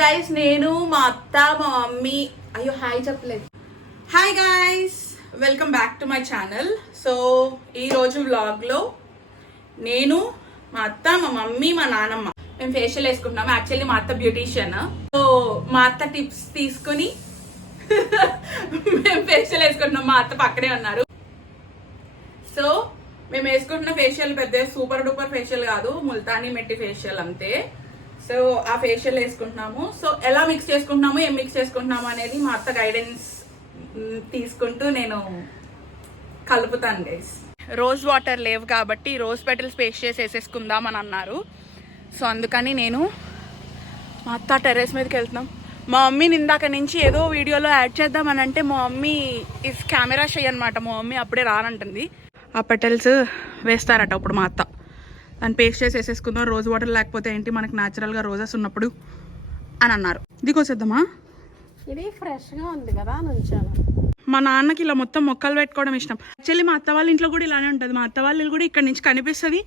Guys నేను మా అత్త మా మమ్మీ అయ్యో హాయ్ చెప్పలేదు. Hi guys, welcome back to my channel. So ఈరోజు వ్లాగ్లో నేను మా అత్త మా మమ్మీ మా నానమ్మ మేము ఫేషియల్ వేసుకుంటున్నాము. యాక్చువల్లీ మా అత్త బ్యూటీషియన్. సో మా అత్త టిప్స్ తీసుకుని మేము ఫేషియల్ వేసుకుంటున్నాం. మా అత్త పక్కనే ఉన్నారు. సో మేము వేసుకుంటున్న ఫేషియల్ పెద్ద సూపర్ డూపర్ ఫేషియల్ కాదు, ముల్తానీ మెట్టి ఫేషియల్ అంతే. సో ఆ ఫేషియల్ వేసుకుంటున్నాము. సో ఎలా మిక్స్ చేసుకుంటున్నాము, ఏం మిక్స్ చేసుకుంటున్నాము అనేది మా అత్త గైడెన్స్ తీసుకుంటూ నేను కలుపుతాను గైస్. రోజ్ వాటర్ లేవు కాబట్టి రోజ్ పెటల్స్ పేస్ట్ చేసి వేసేసుకుందాం అని అన్నారు. సో అందుకని నేను మా అత్త టెర్రస్ మీదకి వెళ్తున్నాం. మా మమ్మీని ఇందాక నుంచి ఏదో వీడియోలో యాడ్ చేద్దామని అంటే మా మమ్మీ ఇస్ కెమెరా షై అనమాట. మా మమ్మీ అప్పుడే రానంటుంది. ఆ పెటల్స్ వేస్తారట ఇప్పుడు మా అత్త. దాన్ని పేస్ట్ చేసి వేసేసుకుందాం, రోజ్ వాటర్ లేకపోతే ఏంటి మనకి న్యాచురల్గా రోజెస్ ఉన్నప్పుడు అని అన్నారు. దిగొచ్చేద్దామా, ఇది ఫ్రెష్గా ఉంది కదా నుంచాను. మా నాన్నకి ఇలా మొత్తం మొక్కలు పెట్టుకోవడం ఇష్టం. యాక్చువల్లీ మా అత్త వాళ్ళ ఇంట్లో కూడా ఇలానే ఉంటుంది. మా అత్త వాళ్ళ ఇల్లు కూడా ఇక్కడ నుంచి కనిపిస్తుంది.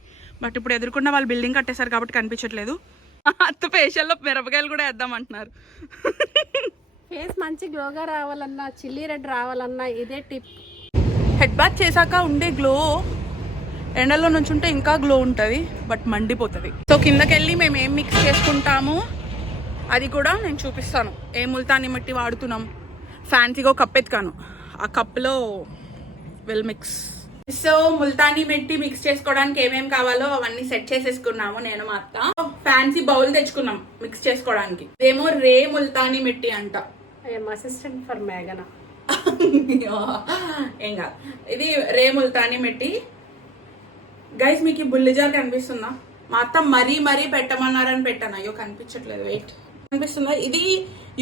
బట్ ఇప్పుడు ఎదురుకుండా వాళ్ళు బిల్డింగ్ కట్టేశారు కాబట్టి కనిపించట్లేదు. అత్త ఫేషియల్లో మిరపకాయలు కూడా వేద్దామంటున్నారు. ఫేస్ మంచి గ్లోగా రావాలన్నా, చిల్లీ రెడ్ రావాలన్నా ఇదే టిప్. హెడ్ బాత్ చేశాక ఉండే గ్లో ఎండలో నుంచి ఉంటే ఇంకా గ్లో ఉంటుంది, బట్ మండిపోతుంది. సో కిందకెళ్ళి మేము ఏం మిక్స్ చేసుకుంటాము అది కూడా నేను చూపిస్తాను. ఏ ముల్తానీ మట్టి వాడుతున్నాం. ఫ్యాన్సీగా ఒక కప్ ఎత్తుకాను, ఆ కప్లో well mix. So Multani mitti mix చేసుకోవడానికి ఏమేమి కావాలో అవన్నీ సెట్ చేసేసుకున్నాము నేను మా అత్త. ఫ్యాన్సీ బౌల్ తెచ్చుకున్నాం మిక్స్ చేసుకోవడానికి. ఇదేమో రే ముల్తానీ మెట్టి అంట. ఐఎమ్ అసిస్టెంట్ ఫర్ మేఘనా. ఏం కాదు, ఇది రే ముల్తానీ మెట్టి. గైస్ మీకు ఈ బుల్లి జార్ కనిపిస్తుందా? మా అత్త మరీ పెట్టమన్నారని పెట్టాను. అయ్యో కనిపించట్లేదు, వెయిట్. కనిపిస్తుందా? ఇది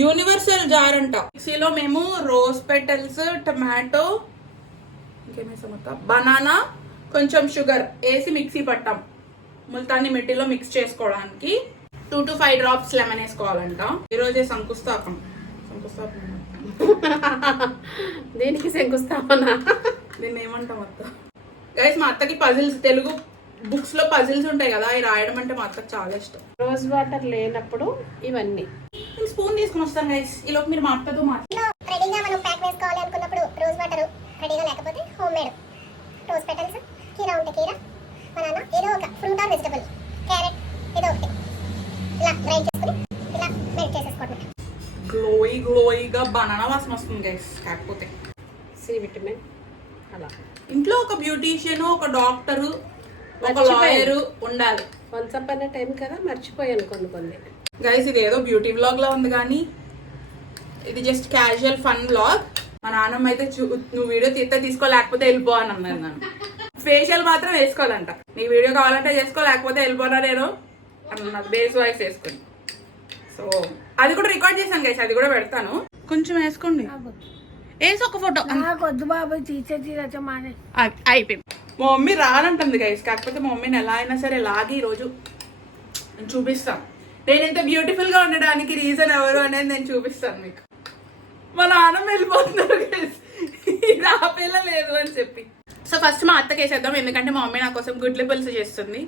యూనివర్సల్ జార్ అంట. మిక్సీలో మేము రోజ్ పెటల్స్, టమాటో, ఇంకేమేసాం, బనానా, కొంచెం షుగర్ వేసి మిక్సీ పట్టాం ముల్తానీ మెట్టిలో మిక్స్ చేసుకోవడానికి. 2 to 5 drops లెమన్ వేసుకోవాలంట. ఈరోజే శంకుస్థాపన. దేనికి శంకుస్థాపన? దీన్ని ఏమంటాం అత్త? గైస్ మా అత్తకి పజిల్స్, తెలుగు బుక్స్ లో పజిల్స్ ఉంటాయి కదా, అవి రాయడం అంటే మా అత్తకి చాలా ఇష్టం. రోజ్ వాటర్ లేనప్పుడు ఇవన్నీ. నేను స్పూన్ తీసుకుని వస్తాను గైస్. ఈలోపు మీరు మా అత్తతో రెడీగా మనం ప్యాక్ వేసుకోవాలి అనుకున్నప్పుడు రోజ్ వాటర్ రెడీగా లేకపోతే హోమ్ మేడ్ రోజ్ పెటల్స్, కీరా ఉంటే కీరా, బనానా, ఏదో ఒక ఫ్రూట్ ఆర్ వెజిటబుల్, క్యారెట్ ఏదో ఒకటి ఇలా గ్రైండ్ చేసుకుని ఇలా మెల్ట్ చేసేసుకోవడం. గ్లోయిగా బనానా వాసన వస్తుంది గైస్. కాకపోతే సి విటమిన్ అలా ఇంట్లో ఒక బ్యూటీషియన్, ఒక డాక్టరు, ఒక లాయర్ ఉండాలి. వన్స్ అపాన్ టైం కదా, మర్చిపోయాను కొన్ని. గైస్ ఇది ఏదో బ్యూటీ వ్లాగ్ లా ఉంది కానీ ఇది జస్ట్ క్యాజువల్ ఫన్ వ్లాగ్. మా నాన్నమ్మ అయితే నువ్వు వీడియో తీసుకో లేకపోతే వెళ్ళిపో అని అన్నారు. నన్ను ఫేషియల్ మాత్రం వేసుకోవాలంట. నీ వీడియో కావాలంటే చేసుకో లేకపోతే వెళ్ళిపోనా నేను అన్నది, బేస్ వాయిస్ వేసుకుని. సో అది కూడా రికార్డ్ చేశాను గైస్, అది కూడా పెడతాను. కొంచెం వేసుకోండి, వేసి ఒక ఫోటో. వద్దు బాబు, అయిపోయింది. మా మమ్మీ రానంటుంది గైస్. కాకపోతే మా మమ్మీని ఎలా అయినా సరే లాగి ఈరోజు నేను చూపిస్తాను. నేను ఇంత బ్యూటిఫుల్ గా ఉండడానికి రీజన్ ఎవరు అనేది నేను చూపిస్తాను మీకు. మా నాన్న వెళ్ళిపోతున్నారు గైస్, ఇది ఆపేలా లేదు అని చెప్పి. సో ఫస్ట్ మా అత్తకి వేసేద్దాం, ఎందుకంటే మా మమ్మీ నా కోసం గుడ్లు పులుసు చేస్తుంది.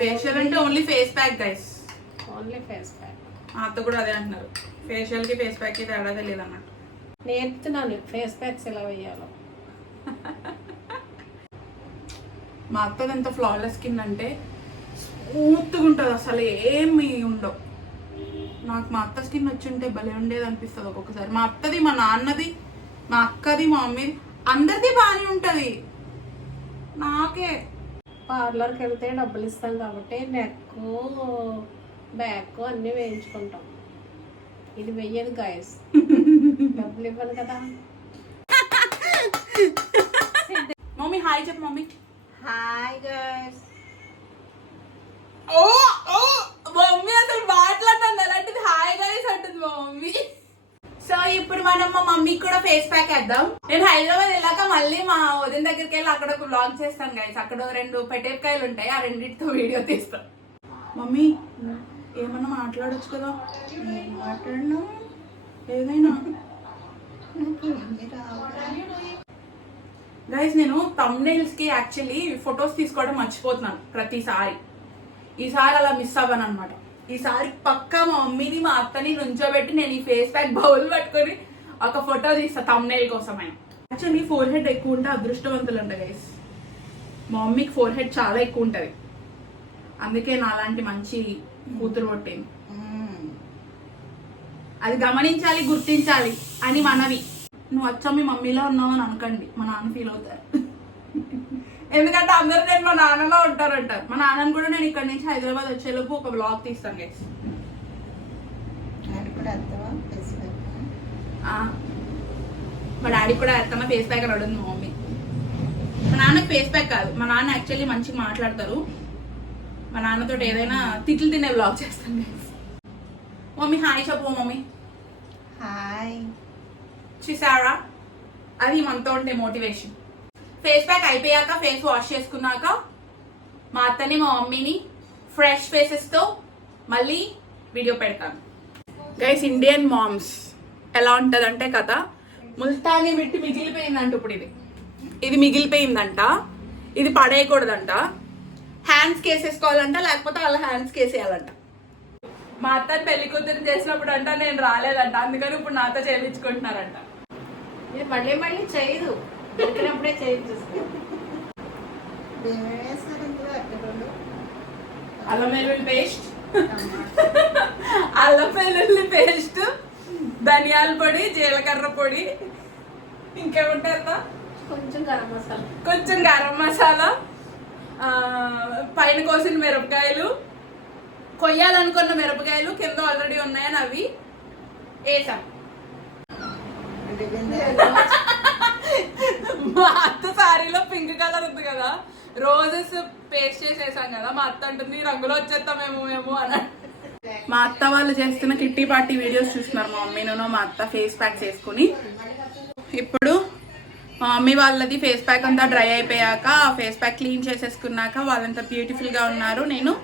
ఫేషియల్ అంటే only face pack guys, only face pack. మా అత్త కూడా అదే అంటున్నారు. ఫేషియల్ కి ఫేస్ ప్యాక్ కి తేడా తెలియదు అన్నట్టు. నేర్పుతున్నాను ఫేస్ ప్యాక్స్ ఎలా వేయాలో. మా అత్తది ఎంత ఫ్లాలెస్ స్కిన్ అంటే స్మూత్గా ఉంటుంది, అసలు ఏమి ఉండవు. నాకు మా అత్త స్కిన్ వచ్చి ఉంటే భలే ఉండేది అనిపిస్తుంది ఒక్కొక్కసారి. మా అత్తది, మా నాన్నది, మా అక్కది, మా మమ్మీది, అందరిది బాగానే ఉంటుంది. నాకే పార్లర్కి వెళ్తే డబ్బులు ఇస్తాం కాబట్టి నెక్, బ్యాక్ అన్నీ వేయించుకుంటాం. ఇది వెయ్యదు గాయస్, డబ్బులు ఇవ్వను కదా. మమ్మీ హాయ్ చెప్పు. Mummy hi guys. ఓ ఓ మమ్మీ అసలు మాట్లాడుతుంది, అలాంటిది హాయ్ గైస్ అంటుంది మా మమ్మీ. సో ఇప్పుడు మనం మా మమ్మీకి కూడా ఫేస్ ప్యాక్ వేద్దాం. నేను హైదరాబాద్ వెళ్ళాక మళ్ళీ మా వదిన దగ్గరికి వెళ్ళి అక్కడ ఒక వ్లాగ్ చేస్తాను గైస్. అక్కడ 2 పెట్టేకాయలు ఉంటాయి, ఆ రెండింటితో వీడియో తీస్తాం. మమ్మీ ఏమన్నా మాట్లాడొచ్చు కదా? మాట్లాడను ఏదైనా. గైస్ నేను థంబ్నెయిల్స్ కి యాక్చువల్లీ ఫొటోస్ తీసుకోవడం మర్చిపోతున్నాను ప్రతిసారి. ఈసారి అలా మిస్ అవ్వను అనమాట. ఈసారి పక్కా మా మమ్మీని మా అత్తని నుంచోబెట్టి నేను ఈ ఫేస్ ప్యాక్ బౌల్ పట్టుకొని ఒక ఫోటో తీస్తా thumbnail కోసమే. యాక్చువల్లీ ఫోర్ హెడ్ ఎక్కువ ఉంటే అదృష్టవంతులు అంట గైస్. మా మమ్మీకి ఫోర్ హెడ్ చాలా ఎక్కువ ఉంటది, అందుకే నా అలాంటి మంచి కూతురు పుట్టింది. అది గమనించాలి, గుర్తించాలి అని మనవి. నువ్వు వచ్చా మీ మమ్మీలో ఉన్నావు అని అనకండి, మా నాన్న ఫీల్ అవుతారు. ఎందుకంటే అందరూ నేను మా నాన్నలో ఉంటారంటారు. మా నాన్నని కూడా నేను ఇక్కడ నుంచి హైదరాబాద్ వచ్చేలోపు ఒక బ్లాగ్ తీస్తాను గైస్. మా డాడీ కూడా వేస్తామా ఫేస్ ప్యాక్ అని అడుగుతుంది మా మమ్మీ. మా నాన్నకి ఫేస్ ప్యాక్ కాదు, మా నాన్న యాక్చువల్లీ మంచిగా మాట్లాడతారు. మా నాన్నతో ఏదైనా తిట్లు తినే బ్లాగ్ చేస్తాను గైస్. మమ్మీ హాయ్ చెప్పు మమ్మీ. హాయ్. చూసారా, అది మనతో ఉంటే మోటివేషన్. ఫేస్ ప్యాక్ అయిపోయాక ఫేస్ వాష్ చేసుకున్నాక మా అత్తని మా మమ్మీని ఫ్రెష్ ఫేసెస్ తో మళ్ళీ వీడియో పెడతాను గైస్. ఇండియన్ మామ్స్ ఎలా ఉంటదంటే కథ, ముల్తాని మిట్టి మిగిలిపోయిందంట. ఇప్పుడు ఇది మిగిలిపోయిందంట, ఇది పడేయకూడదంట, హ్యాండ్స్ కేసేసుకోవాలంట, లేకపోతే వాళ్ళ హ్యాండ్స్ కేసేయాలంట. మా అత్తని పెళ్లి కూతురు చేసినప్పుడు అంట నేను రాలేదంట, అందుకని ఇప్పుడు నాతో చేయించుకుంటున్నారంట. మళ్ళీ మళ్ళీ చేయదు, దొరికినప్పుడే చేయించేసుకో. అల్లం వెల్లుల్లి పేస్ట్, అల్లం వెల్లుల్లి పేస్ట్, ధనియాల పొడి, జీలకర్ర పొడి, ఇంకేముంటారా కొంచెం గరం మసాలా, కొంచెం గరం మసాలా, పైన కోసిన మిరపకాయలు, కొయ్యాలనుకున్న మిరపకాయలు కింద ఆల్రెడీ ఉన్నాయని అవి వేసాం. మా అత్త సారీలో పింక్ కలర్ ఉంది కదా, రోజెస్ పేస్ట్ చేసేసాం కదా. మా అత్త అంటుంది రంగులో వచ్చేస్తామేమో మేము అని. మా అత్త వాళ్ళు చేస్తున్న కిట్టి పార్టీ వీడియోస్ చూస్తున్నారు మా మమ్మీను మా అత్త ఫేస్ ప్యాక్ చేసుకుని. ఇప్పుడు మా మమ్మీ వాళ్ళది ఫేస్ ప్యాక్ అంతా డ్రై అయిపోయాక ఫేస్ ప్యాక్ క్లీన్ చేసేసుకున్నాక వాళ్ళంతా బ్యూటిఫుల్గా ఉన్నారు. నేను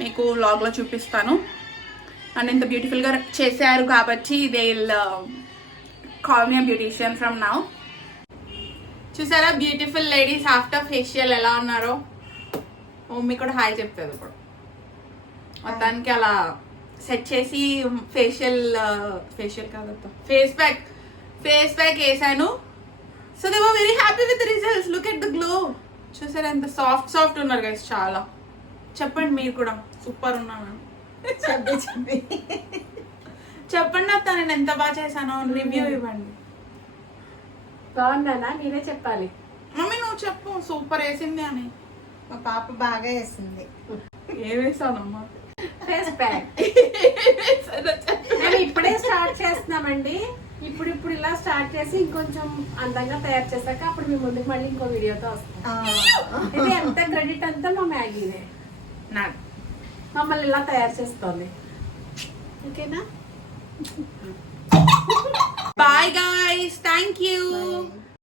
మీకు వ్లాగ్లో చూపిస్తాను. అండ్ ఇంత బ్యూటిఫుల్గా చేశారు కాబట్టి they will call me beautician from now. చూసారా బ్యూటిఫుల్ లేడీస్ ఆఫ్టర్ ఫేషియల్ ఎలా ఉన్నారో. మమ్మీ కూడా హాయ్ చెప్తుంది ఇప్పుడు. మొత్తానికి అలా సెట్ చేసి ఫేషియల్ కాదు ఫేస్ ప్యాక్ వేసాను. So they were very happy with results. Look at the glow. చూసారా ఎంత సాఫ్ట్ ఉన్నారు గైస్. చాలా చెప్పండి మీరు కూడా సూపర్ ఉన్నాను. చెప్పండి అత్త నేను ఎంత బాగా చేశానో రివ్యూ ఇవ్వండి. బాగున్నానా మీరే చెప్పాలి. మమ్మీ నువ్వు చెప్పు సూపర్ వేసింది అని. మా పాప బాగా వేసింది. ఏ వేసానమ్మా ఫేస్ ప్యాక్ మేము ఇప్పుడే స్టార్ట్ చేస్తున్నామండి. ఇప్పుడు ఇలా స్టార్ట్ చేసి ఇంకొంచెం అందంగా తయారు చేశాక అప్పుడు మీ ముందుకు మళ్ళీ ఇంకో వీడియోతో వస్తాం. ఇది ఎంత క్రెడిట్ అంతా మా మ్యాగీనే, నాకు మమ్మల్ని ఇలా తయారు చేస్తుంది. ఓకేనా? Bye guys, thank you. Bye.